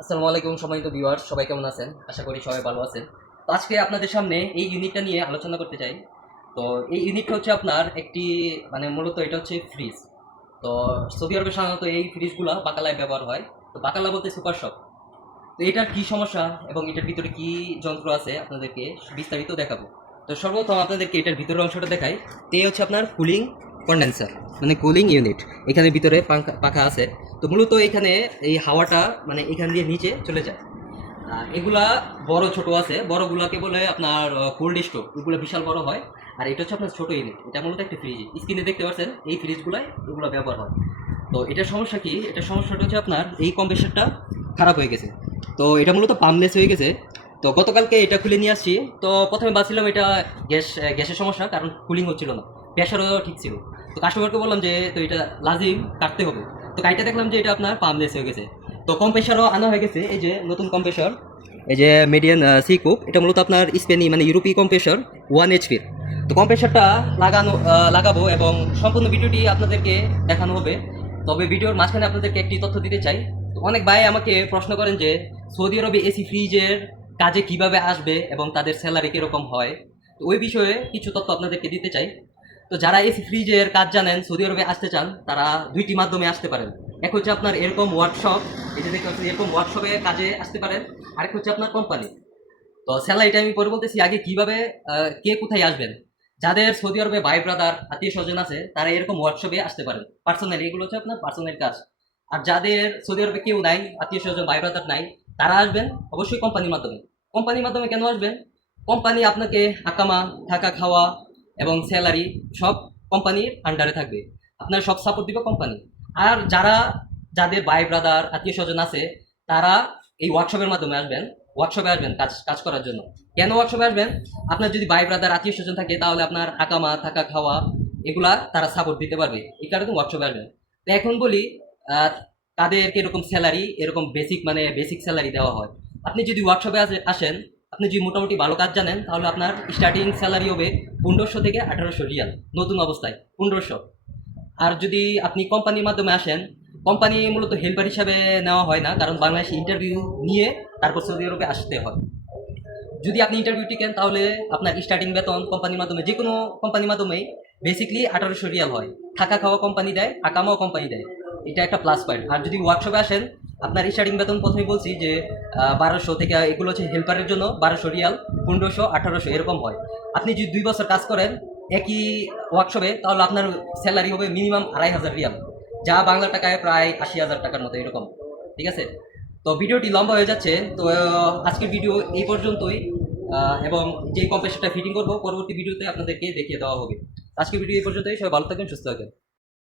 আসসালামু আলাইকুম সম্মানিত ভিউয়ার্স, সবাই কেমন আছেন? আশা করি সবাই ভালো আছেন। তো আজকে আপনাদের সামনে এই ইউনিটটা নিয়ে আলোচনা করতে চাই। তো এই ইউনিটটা হচ্ছে আপনার একটি মূলত এটা হচ্ছে ফ্রিজ। তো সৌদি আরবে সাধারণত এই ফ্রিজগুলো বাকালায় ব্যবহার হয়। তো বাকালা বলতে সুপার শপ। তো এটার কি সমস্যা এবং এটার ভিতরে কি যন্ত্র আছে আপনাদেরকে বিস্তারিত দেখাবো। তো সর্বপ্রথম আপনাদেরকে এটার ভিতরের অংশটা দেখাই। তো এই হচ্ছে আপনার কুলিং কন্ডেন্সার, মানে কুলিং ইউনিট। এখানে ভিতরে পাখা আছে। তো মূলত এখানে এই হাওয়াটা এখান দিয়ে নিচে চলে যায়। এগুলা বড় ছোট আছে, বড়গুলাকে বলে আপনার কোল্ড স্টোভ, এগুলো বিশাল বড় হয়। আর এটা হচ্ছে আপনার ছোট ইউনিট, এটা মূলত একটা ফ্রিজ। স্ক্রিনে দেখতে পাচ্ছেন এই ফ্রিজগুলাই এগুলো ব্যবহার হয়। তো এটার সমস্যা কি? এটার সমস্যাটা হচ্ছে আপনার এই কম্প্রেসারটা খারাপ হয়ে গেছে। তো এটা মূলত পাম্পলেস হয়ে গেছে। তো গতকালকে এটা খুলে নিয়ে আসছি। তো প্রথমে ভাবছিলাম এটা গ্যাসের সমস্যা, কারণ কুলিং হচ্ছিল না, প্রেশারও ঠিক ছিল। তো কাস্টমারকে বললাম যে তো এটা লাজিম কাটতে হবে। তো কাইটা দেখলাম যে এটা আপনার পাম্পলেস হয়ে গেছে। তো কম্প্রেসারও আনা হয়ে গেছে, এই যে নতুন কম্প্রেসার, এই যে মিডিয়ান সি কুপ। এটা মূলত আপনার স্পেনি ইউরোপীয় কম্প্রেসার 1 HP। তো কম্প্রেসারটা লাগাবো এবং সম্পূর্ণ ভিডিওটি আপনাদেরকে দেখানো হবে। তবে ভিডিওর মাঝখানে আপনাদেরকে একটি তথ্য দিতে চাই। তো অনেক ভাই আমাকে প্রশ্ন করেন যে সৌদি আরবে এসি ফ্রিজের কাজে কিভাবে আসবে এবং তাদের স্যালারি কীরকম হয়। তো ওই বিষয়ে কিছু তথ্য আপনাদেরকে দিতে চাই। তো যারা এসি ফ্রিজের কাজ জানেন, সৌদি আরবে আসতে চান, তারা দুইটি মাধ্যমে আসতে পারেন। এক হচ্ছে আপনার এরকম ওয়ার্কশপ, এই যে দেখতে পাচ্ছেন এরকম ওয়ার্কশপে কাজে আসতে পারেন। আরেক হচ্ছে আপনার কোম্পানি। তো স্যালারিটা আমি পরে বলতেছি, আগে কিভাবে কে কোথায় আসবেন। যাদের সৌদি আরবে ভাই ব্রাদার আত্মীয় স্বজন আছে, তারা এরকম ওয়ার্কশপে আসতে পারেন পার্সোনালি। এগুলো হচ্ছে আপনার পার্সোনাল কাজ। আর যাদের সৌদি আরবে কেউ নাই, আত্মীয় স্বজন ভাই ব্রাদার নাই, তারা আসবেন অবশ্যই কোম্পানির মাধ্যমে। কোম্পানির মাধ্যমে কেন আসবেন? কোম্পানি আপনাকে আকামা, থাকা, খাওয়া এবং স্যালারি সব কোম্পানির আন্ডারে থাকবে। আপনার সব সাপোর্ট দিবে কোম্পানি। আর যাদের ভাই ব্রাদার আত্মীয় স্বজন আছে, তারা এই ওয়ার্কশপের মাধ্যমে আসবেন। ওয়ার্কশপে আসবেন কাজ কাজ করার জন্য। কেন ওয়ার্কশপে আসবেন? আপনার যদি ভাই ব্রাদার আত্মীয় স্বজন থাকে, তাহলে আপনার আকামা, থাকা, খাওয়া এগুলা তারা সাপোর্ট দিতে পারবে। এই কারণে ওয়ার্কশপে আসবেন। তো এখন বলি তাদেরকে এরকম স্যালারি, এরকম বেসিক স্যালারি দেওয়া হয়। আপনি যদি ওয়ার্কশপে আসেন, আপনি যদি মোটামুটি ভালো কাজ জানেন, তাহলে আপনার স্টার্টিং স্যালারি হবে 1500 থেকে 1800 রিয়াল, নতুন অবস্থায় 1500। আর যদি আপনি কোম্পানির মাধ্যমে আসেন, কোম্পানি মূলত হেল্পার হিসাবে নেওয়া হয় না, কারণ বাংলাদেশে ইন্টারভিউ নিয়ে তারপর সৌদি আরবে আসতে হয়। যদি আপনি ইন্টারভিউ টিকেন, তাহলে আপনার স্টার্টিং বেতন কোম্পানির মাধ্যমে, যে কোনো কোম্পানির মাধ্যমেই বেসিকলি 1800 রিয়াল হয়। থাকা খাওয়া কোম্পানি দেয়, আকামাও কোম্পানি দেয়। এটা একটা প্লাস পয়েন্ট। আর যদি ওয়ার্কশপে আসেন, আপনার স্টার্টিং বেতন প্রথমে বলছি যে 1200 থেকে, এগুলো হচ্ছে হেল্পারের জন্য 1200 রিয়াল, 1500, 1800 এরকম হয়। আপনি যদি 2 বছর কাজ করেন একই ওয়ার্কশপে, তাহলে আপনার স্যালারি হবে মিনিমাম 2500 রিয়াল, যা বাংলা টাকায় প্রায় 80,000 টাকার মতো এরকম। ঠিক আছে? তো ভিডিওটি লম্বা হয়ে যাচ্ছে। তো আজকের ভিডিও এই পর্যন্তই। এবং যে কম্প্রেসারটা ফিটিং করবো পরবর্তী ভিডিওতে আপনাদেরকে দেখিয়ে দেওয়া হবে। আজকের ভিডিও এই পর্যন্তই। সবাই ভালো থাকবেন, সুস্থ থাকবেন।